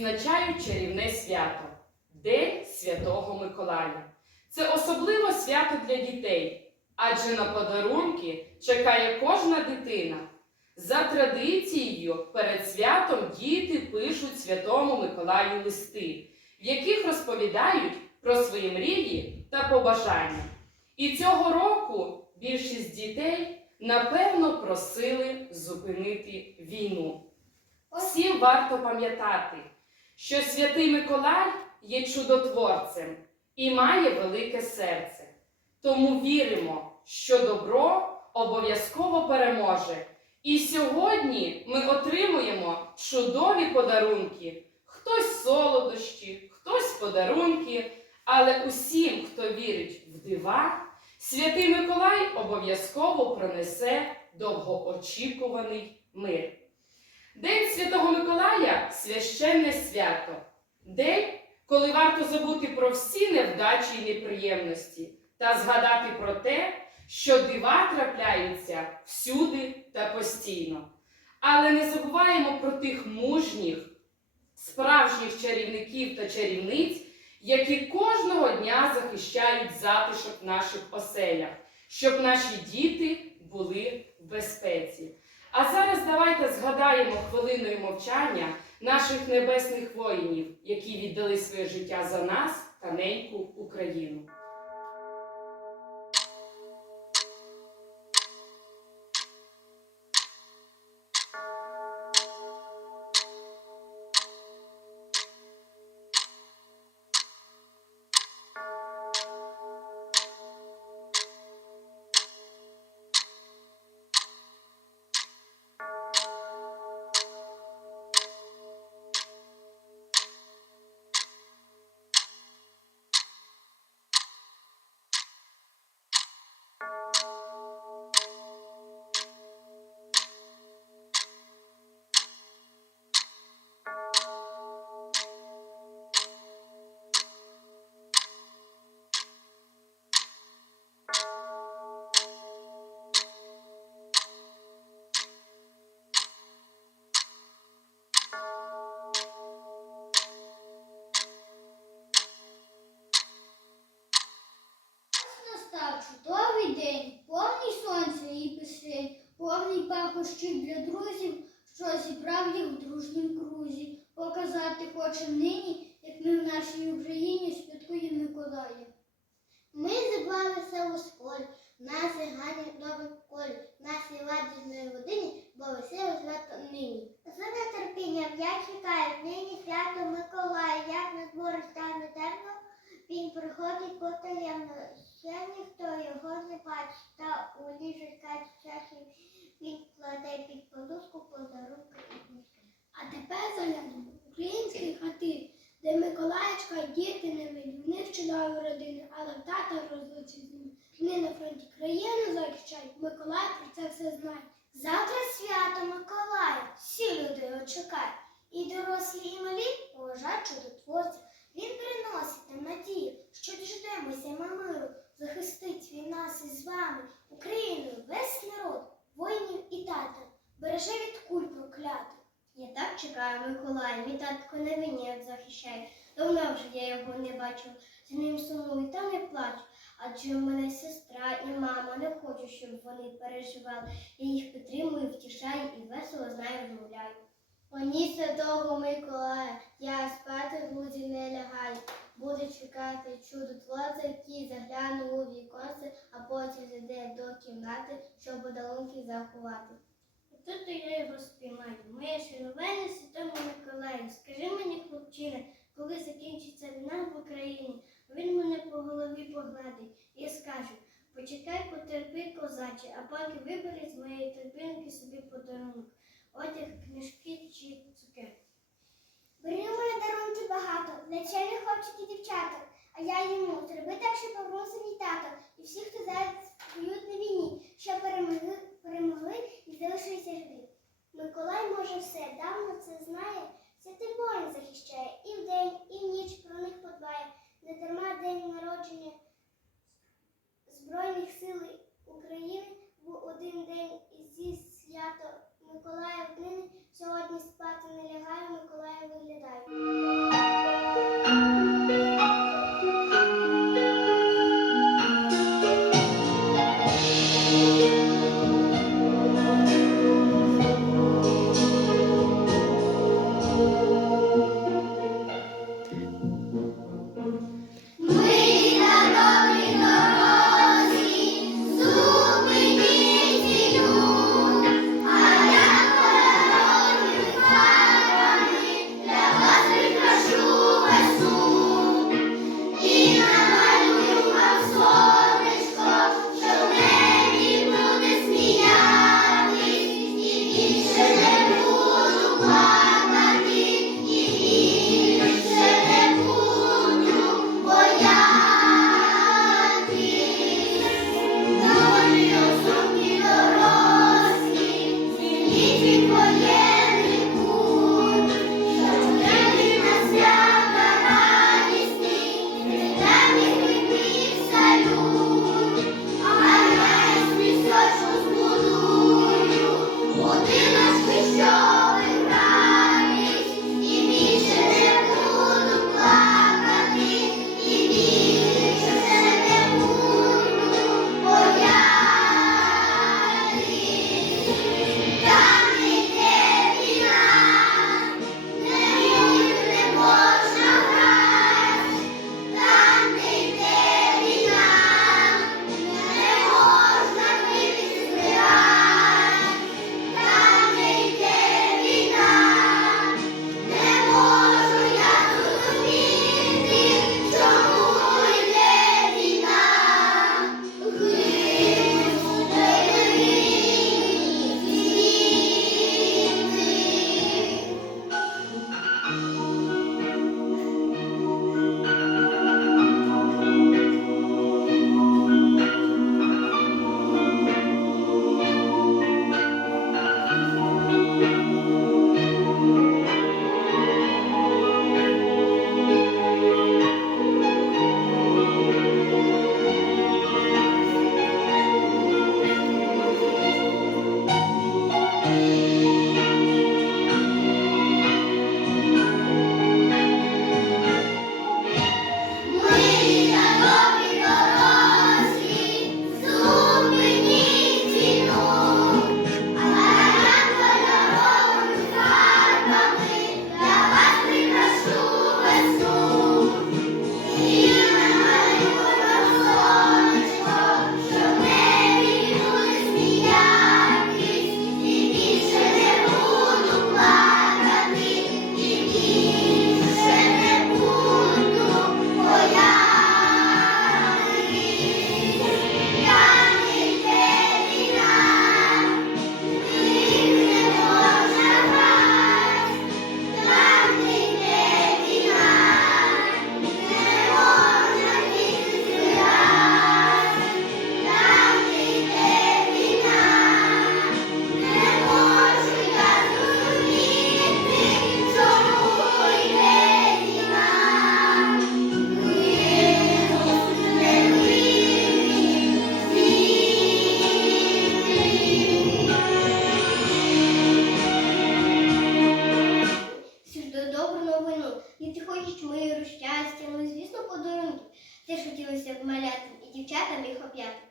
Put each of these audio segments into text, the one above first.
відзначають чарівне свято День Святого Миколая. Це особливе свято для дітей, адже на подарунки чекає кожна дитина. За традицією, перед святом діти пишуть Святому Миколаю листи, в яких розповідають про свої мрії та побажання. І цього року більшість дітей напевно просили зупинити війну. Всім варто пам'ятати, що святий Миколай є чудотворцем і має велике серце. Тому віримо, що добро обов'язково переможе. І сьогодні ми отримуємо чудові подарунки. Хтось солодощі, хтось подарунки, але усім, хто вірить в дива, святий Миколай обов'язково принесе довгоочікуваний мир. День Святого Миколая священне свято. День, коли варто забути про всі невдачі і неприємності та згадати про те, що дива трапляються всюди та постійно. Але не забуваємо про тих мужніх, справжніх чарівників та чарівниць, які кожного дня захищають затишок в наших оселях, щоб наші діти були в безпеці. А зараз давайте згадаємо хвилиною мовчання наших небесних воїнів, які віддали своє життя за нас та неньку Україну. Повний пахощів для друзів, що зібрав їх в дружнім крузі. Показати хочемо нині, як ми в нашій Україні святкуємо Миколая. Ми зібралися у школі, нас є гарні нові колі, в нашій ладіжної годині, бо весело свято нині. За нетерпінням я чекаю, нині свято Миколая, як на дворі стане темно, він приходить потаємно, ще ніхто його не бачить, та у ліжечка часів він кладе під подушку подарунки і книжки. А тепер заглянемо в українські хати, де Миколаївська діти не них чудові родини, але тата розлучить з ними. Вони на фронті країну захищають, Миколай про це все знає. Завтра свято Миколая, всі люди його чекають. І дорослі, і малі поважають чудотворця. Він приносить нам надію, що діждемося ми миру, захистить він нас із вами, Україною, весь народ, воїнів і тата, береже від куль проклятих. Я так чекаю Миколая, мій татко не винні захищає. Давно вже я його не бачив, з ним сумую та не плачу. Адже у мене сестра і мама не хочу, щоб вони переживали. Я їх підтримую, втішаю і весело з нею розмовляю. Оні святого Миколая, я спати грузі не лягаю. Чекати чудотворця, який загляну у віконце, а потім зайде до кімнати, щоб подарунки заховати. Тут я його спіймаю. Моє шановенне святому Миколаю, скажи мені, хлопчине, коли закінчиться війна в Україні, він мене по голові погладить і скаже, почекай, потерпи, козаче, а поки вибери з моєї терпинки собі подарунок, одяг, книжки чи цукерки. Бери у мене дарунки багато, плечеві хлопчики дівчата, а я йому. Зроби так, що повернувся мій тато, і всі, хто зараз воюють на війні, що перемогли, перемогли і залишилися живі. Миколай може все, давно це знає, святий воїн захищає. І вдень, і в ніч про них подбає, не дарма день народження Збройних сил України був один день і зі свято Миколаїв нині сьогодні спати не лягає, Миколаїв виглядає. Хотілося б малятам і дівчатам їх об'яти.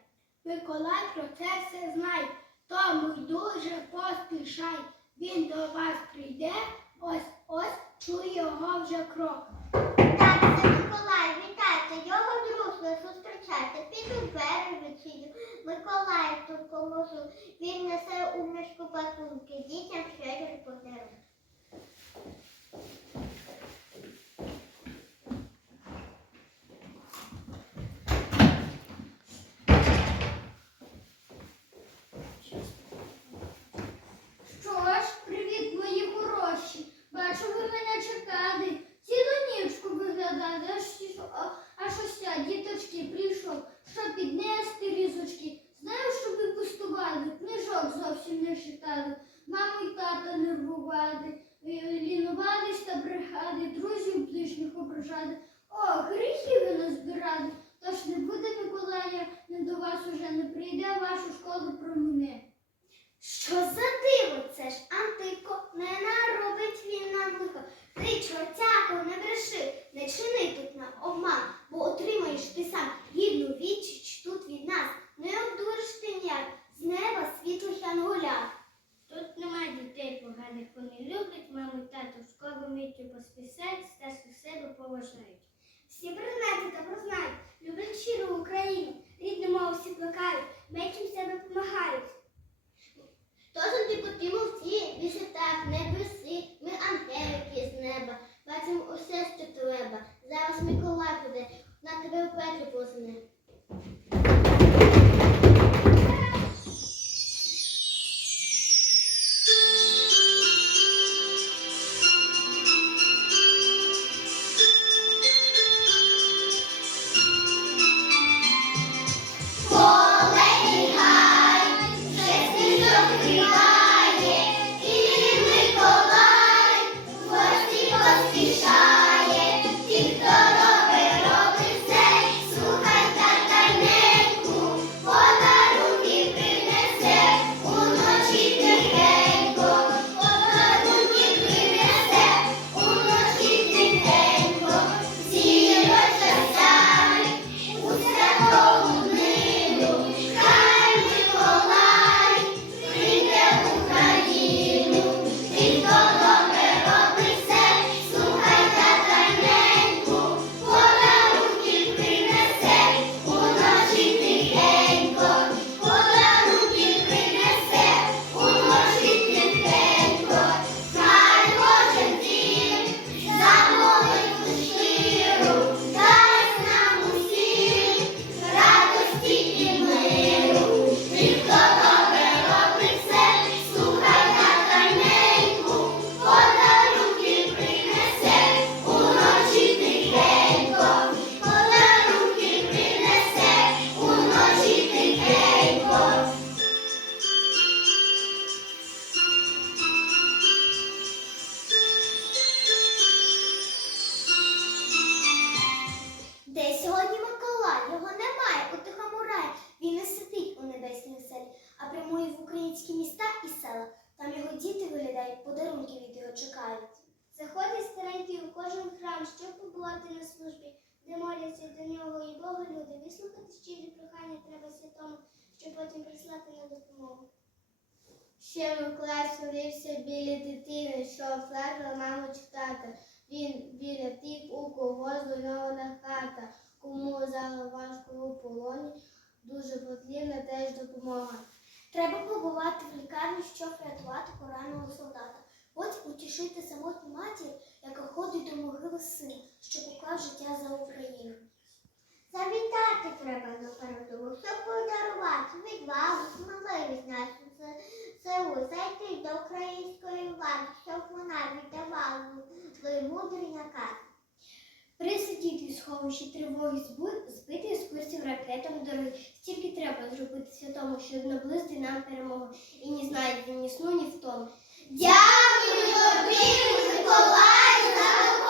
Миколай про це все знає, тому й дуже поспішай. Він до вас прийде, ось ось чує його вже крок. Так, це Миколай, вітайте, його дружно зустрічайте, піду двері відчиню. Миколай тут поможу. Він несе у мішку пакунки, дітям щедро подарунки. Що ж, привіт, мої хороші. Бачу, ви мене чекали. Цілу нічку виглядали, аж, ось я, діточки, прийшов, щоб піднести різочки. Знаю, що ви пустували, книжок зовсім не читали. Маму й тата нервували, е, лінувались та брехали, друзів ближніх ображали. О, гріхи ви назбирали, тож не буде Миколая, не до вас уже не прийде, вашу школу проміне. Що за диво? Це ж Антико, не наробить він нам лихо. Ти, чортяко, не бреши, не чини тут нам обман, бо отримаєш ти сам гідну відчіч тут від нас. Не обдуриш ти ніяк, з неба світлих янголят. Тут немає дітей поганих, вони люблять маму тату, школу миттю поспісають, старших себе поважають. Всі предмети та прознають, люблять щиру Україну, рідну мову всі плекають, мечем себе помагають. Тож ти мовці, більше так, не бреси, ми ангелики з неба, бачимо усе, що треба. Зараз Миколай буде, на тебе в петлі позне. Дуже потрібна теж допомога. Треба побувати в лікарні, щоб врятувати пораненого солдата. Потім утішити самотню матір, яка ходить до могили сина, що поклав життя за Україну. Завітати треба до передову, щоб подарувати відвагу, сміливість нашу селу, зайти до української влади, щоб вона віддавала свої мудрі накази. Присидіти в сховищі тривоги збити з курсів ракетами дороги. Стільки треба зробити святому, щоб наблизити нам перемогу. І не знає ні сну, ні втому. Дякую тобі, Миколай, за допомогу!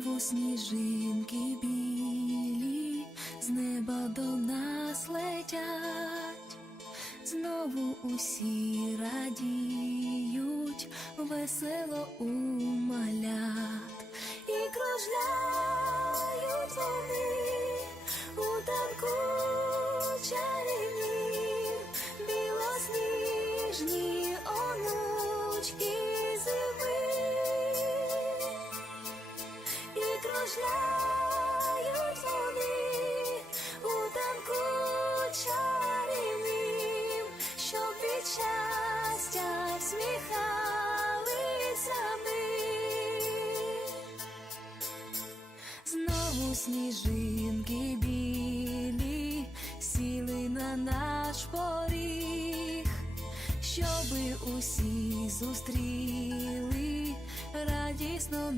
Знову сніжинки білі з неба до нас летять, знову усі радіють, весело у сніжинки білі сіли на наш поріг, щоби усі зустріли радісно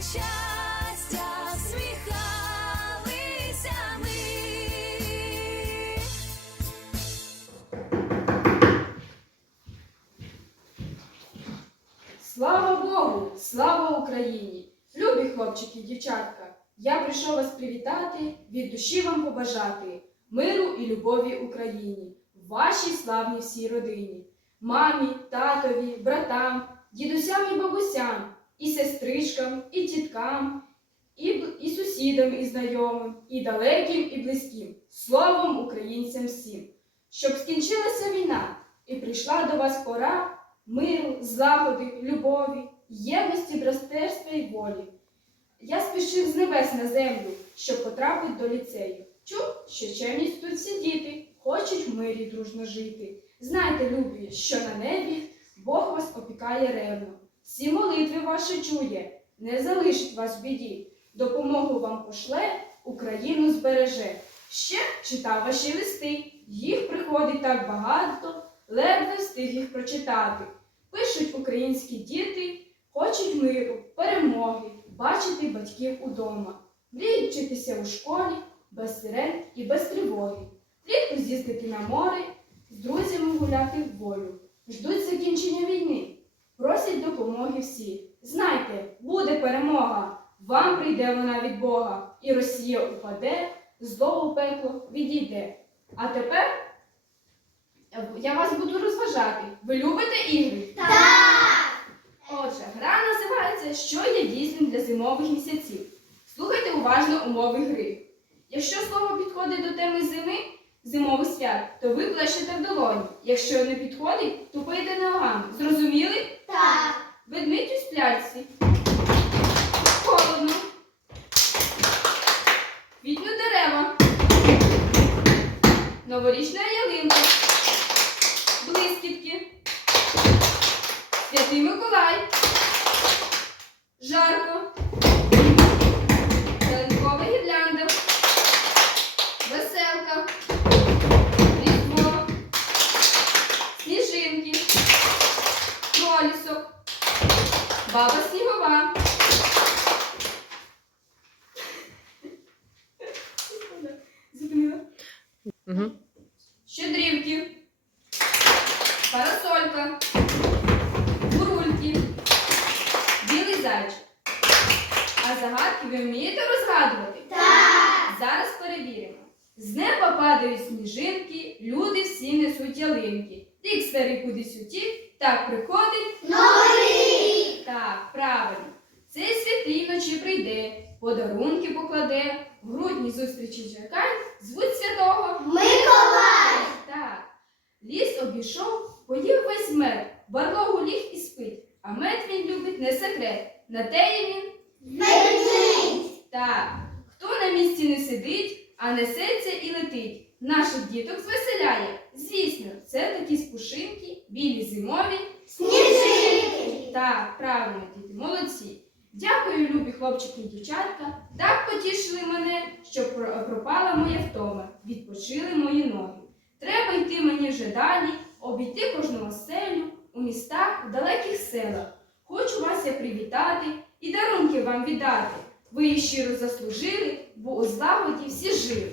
щастя всміхалися ми. Слава Богу! Слава Україні! Любі хлопчики і дівчатка! Я прийшов вас привітати, від душі вам побажати миру і любові Україні, вашій славній всій родині, мамі, татові, братам, дідусям і бабусям, і сестричкам, і тіткам, і, і сусідам, і знайомим, і далеким, і близьким, словом українцям всім, щоб скінчилася війна і прийшла до вас пора миру, злагоди, любові, єдності, братерства й волі. Я спішив з небес на землю, щоб потрапити до ліцею. Чув, що чемність тут всі діти, хочуть в мирі дружно жити. Знайте, любі, що на небі Бог вас опікає ревно. Всі молитви ваші чує, не залишить вас в біді. Допомогу вам пошле, Україну збереже. Ще читав ваші листи, їх приходить так багато, ледве встиг їх прочитати. Пишуть українські діти, хочуть миру, перемоги, бачити батьків удома, мріють вчитися у школі, без сирен і без тривоги, влітку з'їздити на море, з друзями гуляти в волю, ждуть закінчення війни, просять допомоги всі. Знайте, буде перемога, вам прийде вона від Бога, і Росія упаде, зло у пекло відійде. А тепер я вас буду розважати. Ви любите ігри? Так! Отже, гра називається Що є дійсним для зимових місяців. Слухайте уважно умови гри. Якщо слово підходить до теми зими, зимових свят, то ви плещете в долоні. Якщо не підходить, то тупите ногами. Зрозуміли? Так! Ведмідь у сплячці. Холодно. Квітнуть дерева. Новорічна ялинка. Блискітки. Святий Миколай. Жарко. Баба снігова. Зупинила. Угу. Щедрівки. Парасолька. Бурульки. Білий зайчик. А загадки ви вмієте розгадувати? Так! Зараз перевіримо. З неба падають сніжинки, люди всі несуть ялинки. Рік старий кудись утік, так приходить. Новий рік! Так, правильно. Цей святий вночі прийде, подарунки покладе, в грудні зустрічі чекай, звуть святого. Миколай! Так. Ліс обійшов, поїв весь мед, барлогу ліг і спить. А мед він любить не секрет. На теї він Ведмідь! так. Хто на місці не сидить, а несеться і летить. Наших діток звеселяє. Звісно, це такі спушинки, білі зимові. Так, правильно, діти, молодці. Дякую, любі хлопчики і дівчатка. Так потішили мене, що пропала моя втома, відпочили мої ноги. Треба йти мені вже далі, обійти кожну оселю, у містах, в далеких селах. Хочу вас я привітати і дарунки вам віддати. Ви їх щиро заслужили, бо у злагоді всі жили.